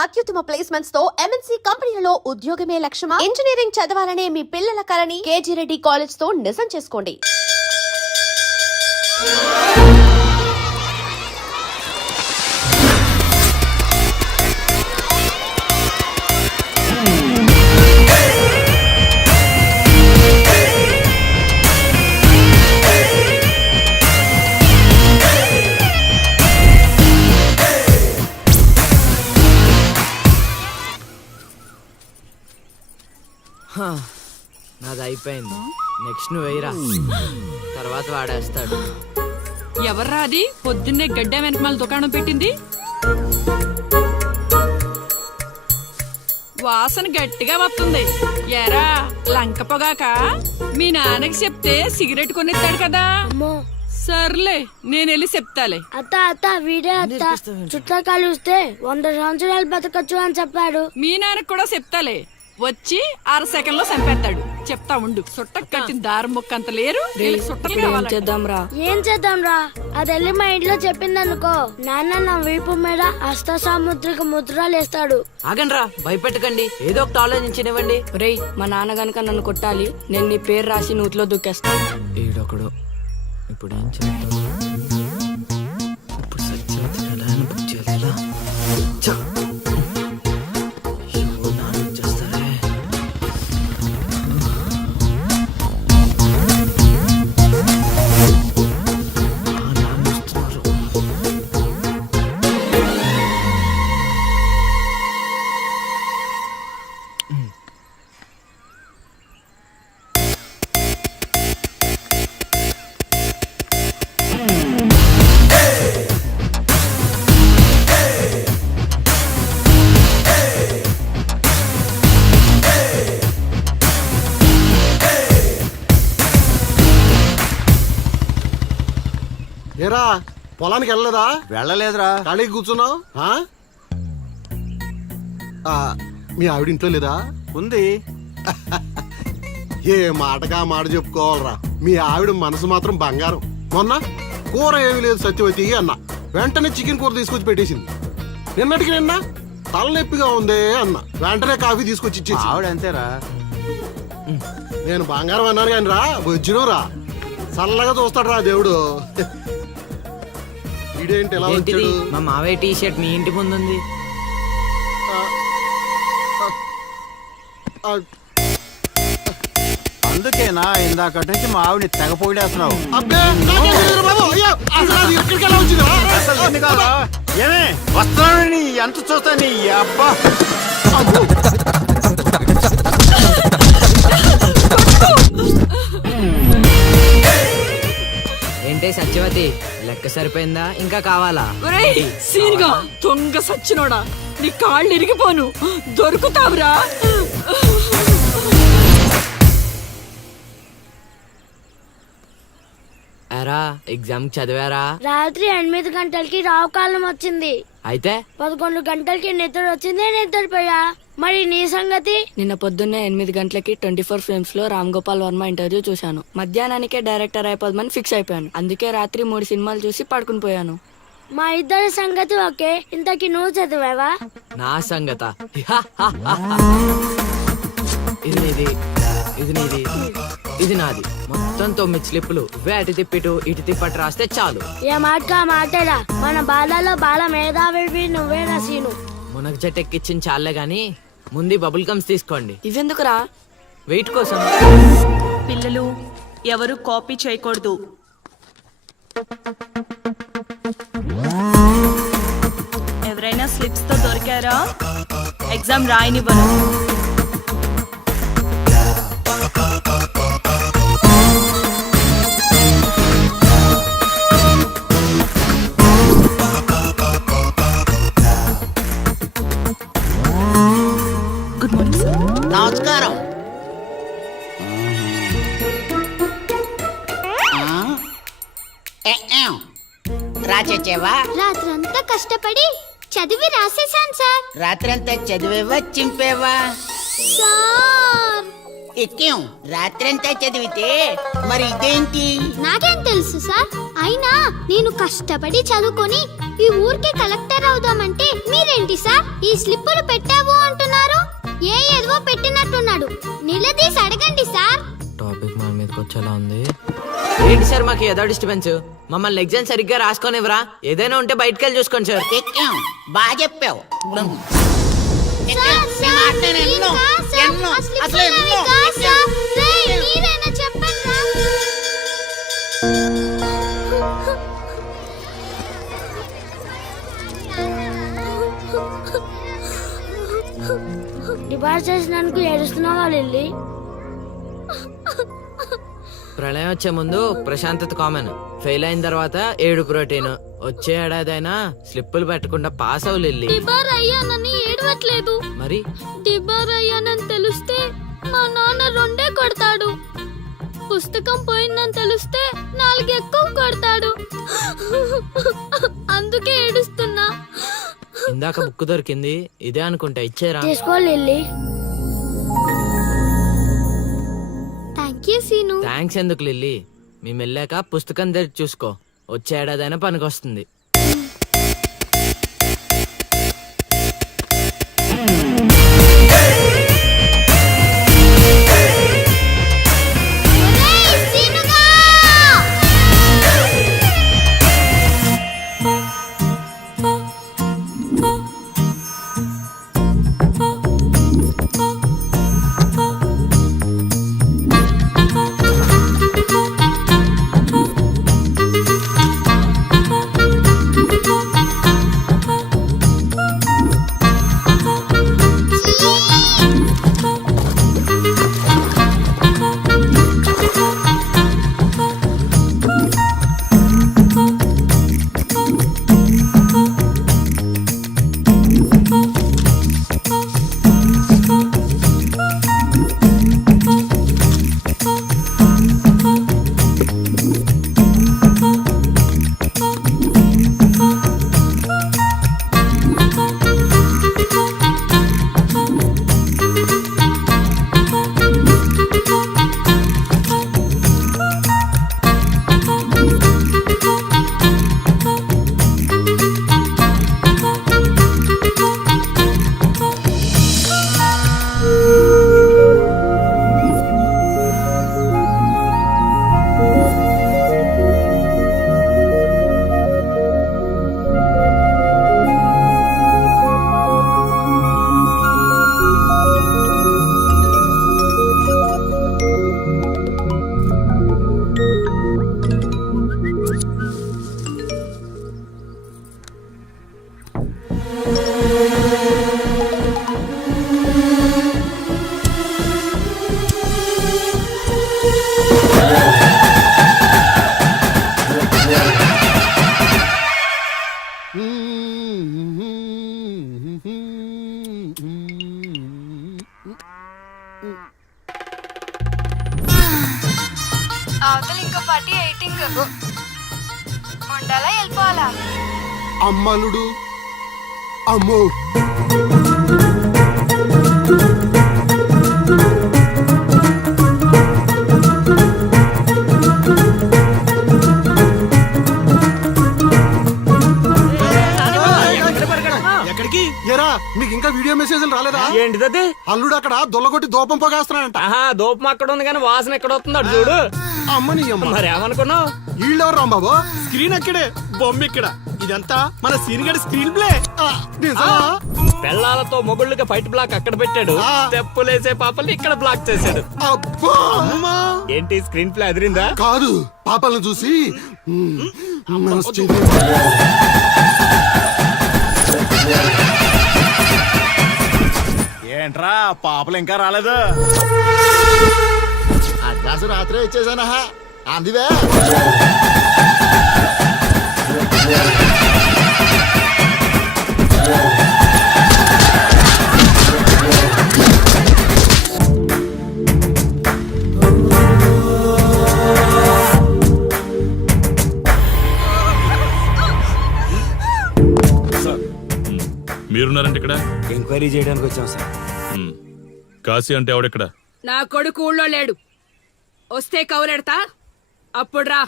అత్యుత్తమ ప్లేస్మెంట్స్ తో MNC కంపెనీలలో ఉద్యోగమే లక్ష్యమా? ఇంజనీరింగ్ చదవాలనే మీ పిల్లల కలని కేజీ రెడ్డి కాలేజ్ తో నిజం చేసుకోండి. నాది అయిపోయింది. నెక్స్ట్ నువ్వు వేయరా, తర్వాత వాడేస్తాడు. ఎవర్రా అది పొద్దున్నే గడ్డ వెనకమాల దుకాణం పెట్టింది? వాసన గట్టిగా వస్తుంది. ఎరా లంక పొగాక? మీ నాన్నకి చెప్తే సిగరెట్ కొనిస్తాడు కదా. సర్లే నేను వెళ్ళి చెప్తాలే. అత్త అత్త వీడే అత్త చుట్టూ కలిస్తే 100 సంవత్సరాలు బతకచ్చు అని చెప్పాడు. మీ నాన్నకి కూడా చెప్తాలే, వచ్చి 6 సెకండ్లో చంపేస్తాడు. చెప్తా ఉండు. సుట్ట కట్టిన దారం ముక్క అంత లేరు. ఏం చేద్దాం రా? అది వెళ్ళి మా ఇంట్లో చెప్పింది అనుకో, నాన్న నా వీపు మీద హస్త సాముద్రిక ముద్రలు వేస్తాడు. ఆగండ్రా, భయపెట్టకండి, ఏదో ఒకటి ఆలోచించనివ్వండి. రేయ్, మా నాన్న గనక నన్ను కొట్టాలి, నేను నీ పేరు రాసి నూతిలో దుక్కేస్తాను. ఈడొకడు ఇప్పుడు ఏం చేస్తాడు? ఇప్పుడు సత్యవతి ఎలా బుక్ చేయాలి? ఏరా పొలానికి వెళ్ళలేదా? వెళ్ళలేదురా. ఖాళీకి కూర్చున్నావు? మీ ఆవిడ ఇంట్లో లేదా? ఉంది. ఏ మాటగా మాట చెప్పుకోవాలరా, మీ ఆవిడ మనసు మాత్రం బంగారం. మొన్న కూర ఏమి లేదు సత్యవతి అన్న, వెంటనే చికెన్ కూర తీసుకొచ్చి పెట్టేసింది. నిన్నటికి నిన్న తలనొప్పిగా ఉంది అన్న, వెంటనే కాఫీ తీసుకొచ్చి ఇచ్చేసి. ఆవిడ అంతేరా. నేను బంగారం అన్నాను కానీ రా వచ్చినో రా, చల్లగా చూస్తాడు రా దేవుడు. ఇదేంటి ఎలా వచ్చాడు? మా మావయ్య టీ షర్ట్ మీ ఇంటి ముందుంది. అందుకేనా ఇందాక నుంచి మా ఆవిడని తెగ పొగిడేస్తున్నావు? ఏమే వస్తున్నాను, ఎంత చూస్తాను అబ్బా. ఏంటే సత్యవతి, లెక్క సరిపోయిందా? ఇంకా కావాలా? సీన్గా దొంగ సచ్చినోడా, నీ కాళ్ళు ఇరిగిపోను, దొరుకుతావురా. ఎరా ఎగ్జామ్ చదివారా? రాత్రి 8 గంటలకి రావు కాలం వచ్చింది. అయితే 11 గంటలకి నిద్ర వచ్చింది, నిద్రపోయా. మరి నీ సంగతి? నిన్న పొద్దున్నే 8 గంటలకి 24 ఫిల్మ్స్ లో రామ్ గోపాల్ వర్మ ఇంటర్వ్యూ చూశాను. మధ్యాహ్నానికే డైరెక్టర్ అయిపోదామని ఫిక్స్ అయిపోయాను. అందుకే రాత్రి 3 సినిమాలు చూసి పడుకుని పోయాను. మా ఇద్దరి సంగతి ఓకే. ఇంతకి నువ్వు చదివావా? నా సంగత ఇది నీది, ఇది నీది, ఇది నాది. మొత్తం 9 స్లిప్పులు. అటు తిప్పిటు ఇటు తిప్పటి రాస్తే చాలు. ఏ మాట మాటరా, మన బాలలో బాల మేధావి నువ్వే రసీను. మునగ చెట్టు ఎక్కిచ్చిన చాలే గాని ముందు బబుల్ గమ్స్ తీసుకోండి. ఇవెందుకురా? వెయిట్ కోసం. పిల్లలు ఎవరు కాపీ చేయకూడదు. ఎవరైనా స్లిప్స్ తో దొరికారా? ఎగ్జామ్ రాయనివ్వను. Good morning sir. నమస్కారం. రాచేవా? రాత్రంతా కష్టపడి చదివి రాసేసాను సార్. రాత్రంతా చదివేవా చింపేవా? సార్ ఎక్కేం రాత్రంతా చదివితే మరి ఇదేంటి? నాకేం తెలుసు సార్. అయినా నేను కష్టపడి చదువుకొని ఈ ఊరికి కలెక్టర్ అవుదామంటే మీరేంటి సార్ ఈ స్లిప్పులు పెట్టావు అంటున్నారు? ఏ ఏదో పెట్టినట్టున్నాడు. నిలదీసి అడగండి సార్. టాపిక్ మన మీదకి వచ్చేలా ఉంది. ఏంటి సార్ మాకు ఏదో డిస్టర్బెన్స్? మమ్మల్ని ఎగ్జామ్ సరిగ్గా రాసుకోనివ్వరా? ఏదైనా ఉంటే బయటకు వెళ్ళి చూసుకోండి సార్. ఎక్కాం, బాగా చెప్పావు. సార్, నేను మాట్లాడాను, ఎన్నో, సార్, సార్, ఎన్నో, ఆ స్లిప్పులు అసలు నావి ఎన్నో, కాదు సార్. ఎన్నో. రేయ్, మీరైనా చెప్పండి రా. డిబార్ చేసినందుకు ఏడుస్తున్నావా లిల్లీ? ప్రళయం వచ్చే ముందు ప్రశాంతత కామన్. ఫెయిల్ అయిన తర్వాత ఏడు ప్రోటీన్. వచ్చే ఏడాదైనా స్లిప్పులు పెట్టకుండా పాస్ అవ్వలేదు. డిబార్ అయ్యానని ఏడవట్లేదు. మరి డిబార్ అయ్యానని తెలిస్తే మా నాన్న 2 కొడతాడు. పుస్తకం పోయిందని తెలిస్తే 4 ఎక్కువ కొడతాడు. అందుకే ఏడుస్తున్నా. ఇందాక బుక్ దొరికింది, ఇదే అనుకుంటా. ఇచ్చేరా? తీసుకో Lily. Thank you Seenu. Thanks ఎందుకు లిల్లీ? మేము వెళ్ళాక పుస్తకం తెరిచి చూసుకో. వచ్చే ఏడాదైనా పనికొస్తుంది. ఒరేయ్, సీనుగా! అవతల ఇంకో పార్టీ 18 ఉండాలా వెళ్ళిపోవాలా? అమ్మలుడు అమ్మో. ఎక్కడికి? ఏరా, నీకు ఇంకా వీడియో మెసేజ్లు రాలేదా? ఏంటిది? అల్లుడు అక్కడ దొల్లగొట్టి దూపం పొగేస్తున్నాడంట. ఆహా, దూపం అక్కడ ఉంది కానీ వాసన ఎక్కడ వస్తుంది అటు చూడు. అమ్మని అమ్మ, మరి ఏమనుకున్నావు? వీళ్ళెవరు రాంబాబు? స్క్రీన్ అక్కడే, బొమ్మ ఇక్కడ. ఇదంతా మన సీన్ గడి స్క్రీన్ ప్లే. నిజమా? పెళ్ళాలతో మొగుళ్ళుగా ఫైట్ బ్లాక్ అక్కడ పెట్టాడు. తెప్పులేసే పాపల్ని ఇక్కడ బ్లాక్ చేశాడు. అబ్బా! ఏంటి స్క్రీన్ ప్లే అదిరిందా? కాదు, పాపలను చూసి మనసు చెడి. ఏంట్రా పాపలు ఇంకా రాలేదు? అడ్వాన్స్ రాత్రే ఇచ్చేసానా అందివే. మీరున్నారంటే ఇక్కడ ఎంక్వైరీ చేయడానికి వచ్చాం సార్. కాశీ అంటే ఎవడెక్కడ? నా కొడుకు ఊళ్ళో లేడు. వస్తే కౌరెడతా, అప్పుడు రా.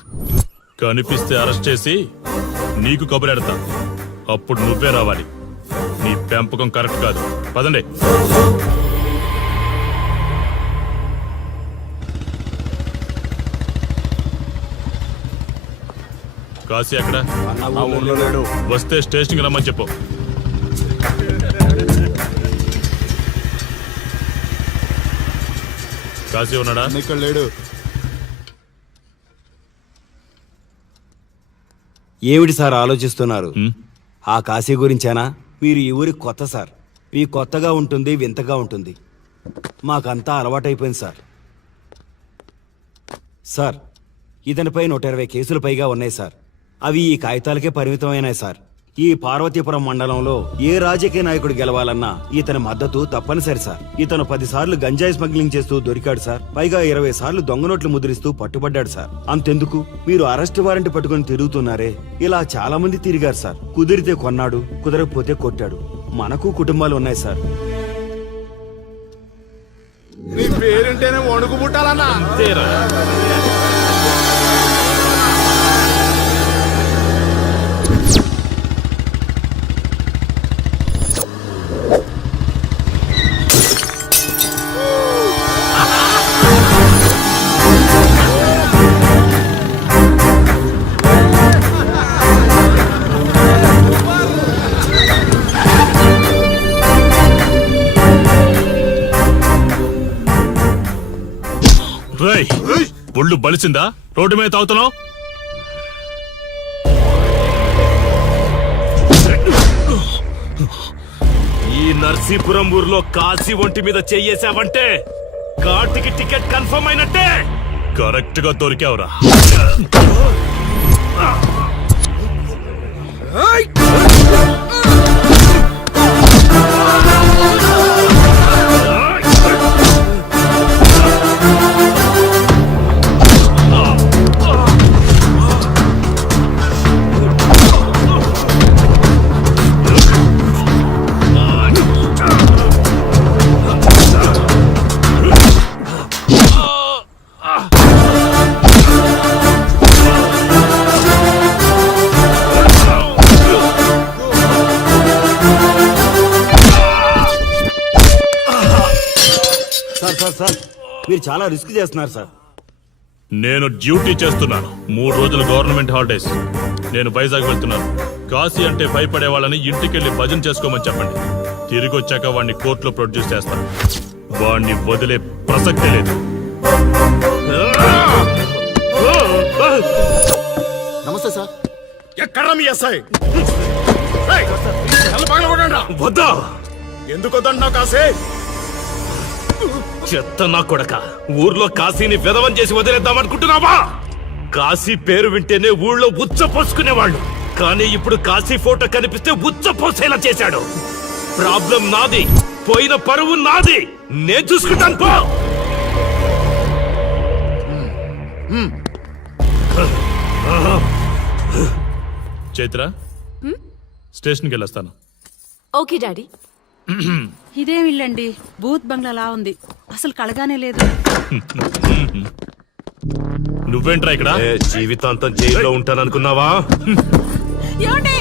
కనిపిస్తే అరెస్ట్ చేసి నీకు కబురెడతా. అప్పుడు నువ్వే రావాలి. నీ పెంపకం కరెక్ట్ కాదు. పదండి. కాశీ ఎక్కడ? వస్తే స్టేషన్కి రమ్మని చెప్పు. కాశీ ఉన్నాడా? ఇక్కడ లేడు. ఏమిటి సార్ ఆలోచిస్తున్నారు? హ్మ్? ఆ కాశీ గురించేనా? మీరు ఈ ఊరికి కొత్త సార్. మీ కొత్తగా ఉంటుంది, వింతగా ఉంటుంది. మాకంతా అలవాటైపోయింది సార్. సార్, ఇతనిపై 120 కేసులు పైగా ఉన్నాయి సార్. అవి ఈ కాగితాలకే పరిమితమైనాయి సార్. ఈ పార్వతీపురం మండలంలో ఏ రాజకీయ నాయకుడు గెలవాలన్నా ఇతని మద్దతు తప్పనిసరి సార్. ఇతను 10 సార్లు గంజాయి స్మగ్లింగ్ చేస్తూ దొరికాడు సార్. పైగా 20 సార్లు దొంగ నోట్లు ముద్రిస్తూ పట్టుబడ్డాడు సార్. అంతెందుకు, మీరు అరెస్ట్ వారెంట్ పట్టుకుని తిరుగుతున్నారే, ఇలా చాలా మంది తిరిగారు సార్. కుదిరితే కొన్నాడు, కుదరకపోతే కొట్టాడు. మనకు కుటుంబాలు ఉన్నాయి సార్. నీ పేరుంటేనే వణుకు పుట్టాలన్నా. రేయ్, ఒళ్ళు బలిసిందా? రోడ్డు మీద తాగుతున్నావు? ఈ నర్సీపురం ఊర్లో కాశీ ఒంటి మీద చెయ్యేశావంటే కార్టికి టికెట్ కన్ఫర్మ్ అయినట్టే. కరెక్ట్ గా దొరికావురా. సార్ సార్ సార్, మీరు చాలా రిస్క్ చేస్తున్నారు సార్. నేను డ్యూటీ చేస్తున్నాను. 3 రోజులు గవర్నమెంట్ హాలిడేస్. నేను వైజాగ్ వెళ్తున్నాను. కాశీ అంటే భయపడే వాళ్ళని ఇంటికెళ్ళి భజన చేసుకోమని చెప్పండి. తిరిగి వచ్చాక వాడిని కోర్టులో ప్రొడ్యూస్ చేస్తాను. వాడిని వదిలే ప్రసక్తే లేదు. నమస్తే సార్. ఎక్కడ మీ ఎస్ఐ? వద్దా? ఎందుకు వద్దన్నావు కాశీ? చెత్త నా కొడక, ఊర్లో కాశీని విధవం చేసి వదిలేద్దామనుకుంటున్నావా? కాశీ పేరు వింటేనే ఊళ్ళో ఉచ్చ పోసుకునేవాళ్ళు, కానీ ఇప్పుడు కాశీ ఫోటో కనిపిస్తే ఉచ్చ పోసేలా చేశాడు. ప్రాబ్లం నాది, పోయిన పరువు నాది. నేను చూసుకుంటాను పో. చైత్ర, స్టేషన్కి వెళ్ళొస్తాను. Okay daddy. ఇదేం ఇల్లండి, బూత్ బంగ్లాలా ఉంది. అసలు కలగానే లేదు. నువ్వేంట్రా ఇక్కడ? జీవితాంతం జైల్లో ఉంటాననుకున్నావా? ఏమండి?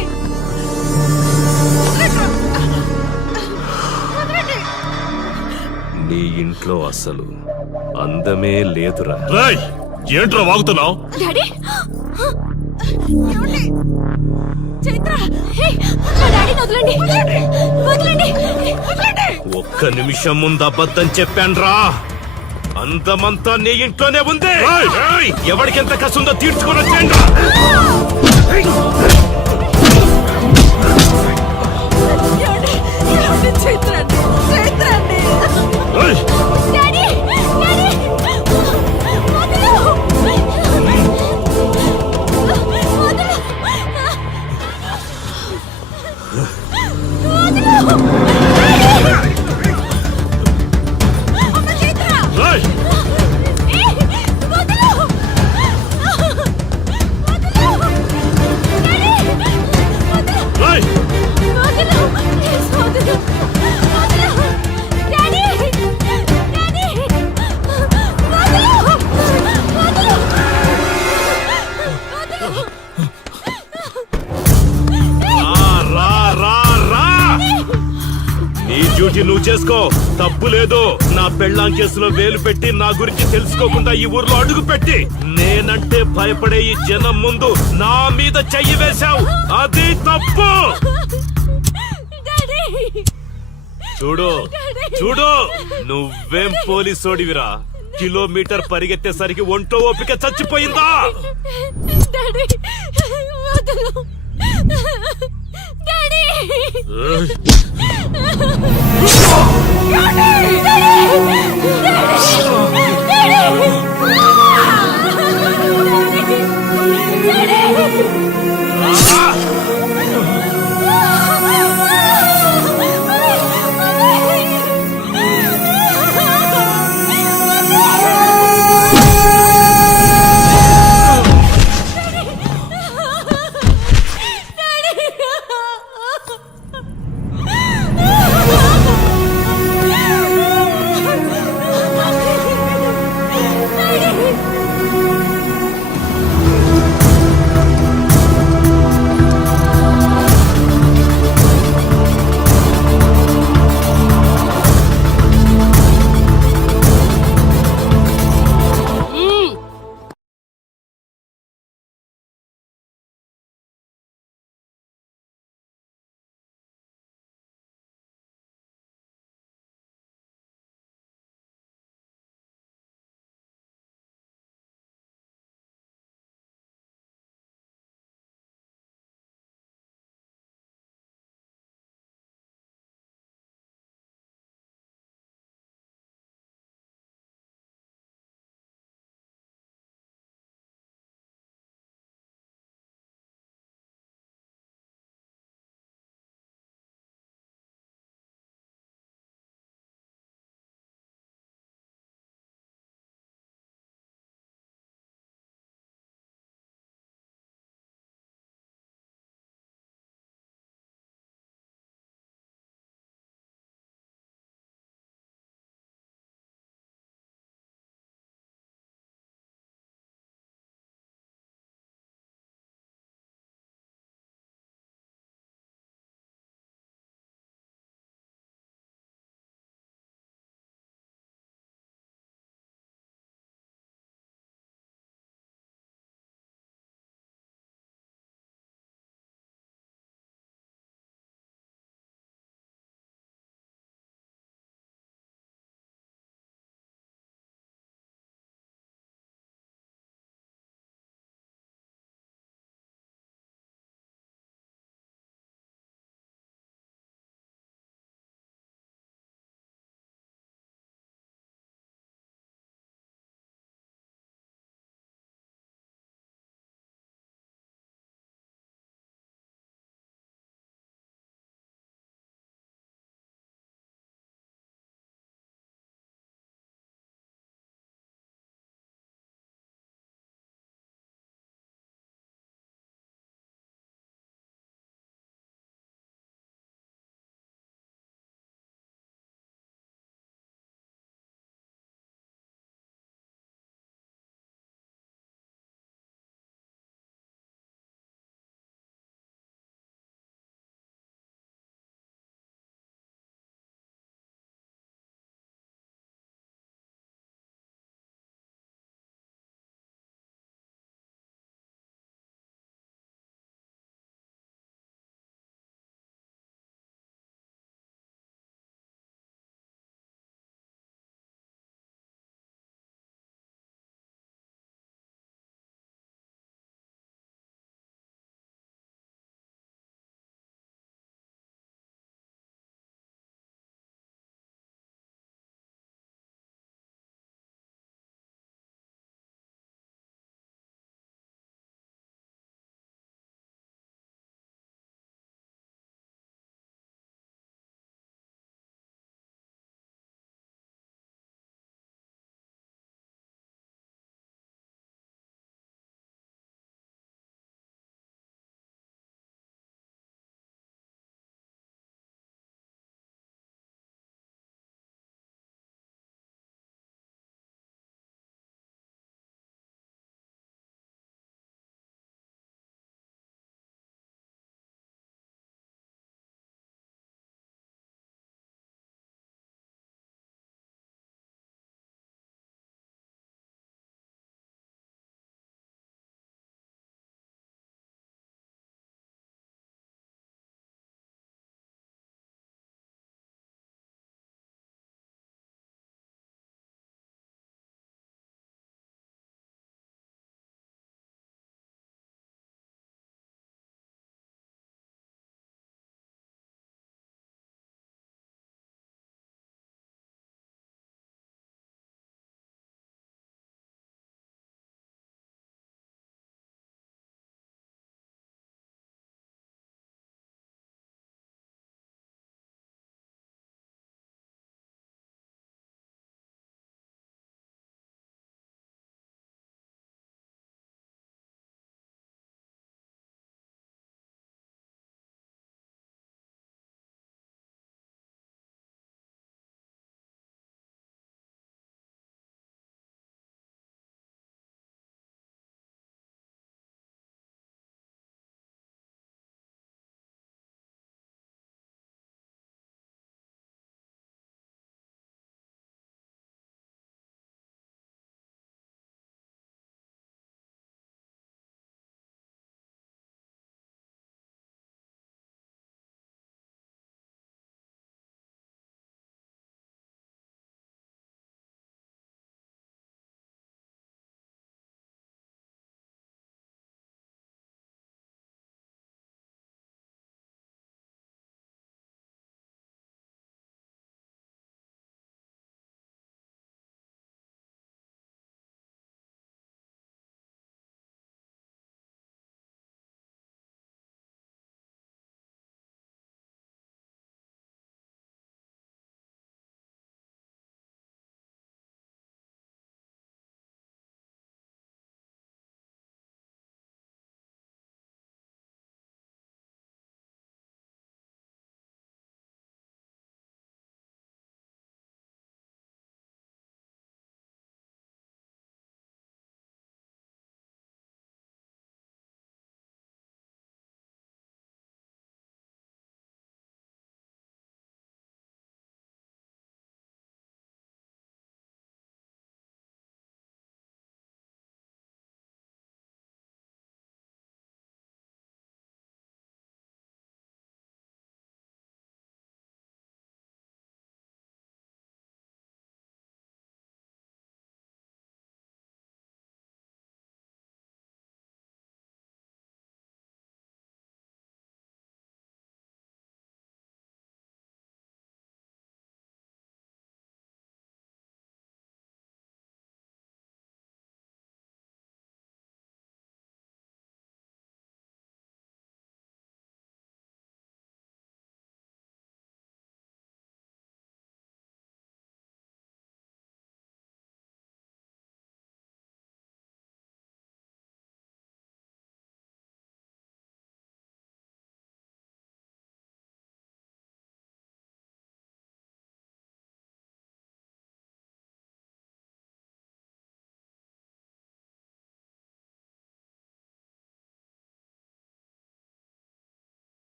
నీ ఇంట్లో అసలు అందమే లేదురా. రేయ్, ఏంట్రా వాగుతున్నావు? డాడీ ఏమండి? చైత్ర, హే, నా డాడీని వదలండి. వదలండి. వదలండి. ఒక్క నిమిషం ముందు అబద్ధం చెప్పాన్రా. అందమంతా నీ ఇంట్లోనే ఉంది. ఎవరికెంత కసుందో తీర్చుకొని వచ్చేయండి. ఏమండి? ఏమండి? చైత్ర అండి. చైత్ర అండి. డాడీ, డాడీ, వదలు. వదలు. ఇష్టం నువ్వు చేసుకో, తప్పు లేదు. నా పెళ్ళాం కేసులో వేలు పెట్టి నా గురించి తెలుసుకోకుండా ఈ ఊర్లో అడుగు పెట్టి నేనంటే భయపడే ఈ జనం ముందు నా మీద చెయ్యి వేశావు, అది తప్పు. చూడు చూడు, నువ్వేం పోలీసోడివిరా? కిలోమీటర్ పరిగెత్తేసరికి ఒంట్లో ఓపిక చచ్చిపోయిందా? డాడీ వదలు డాడీ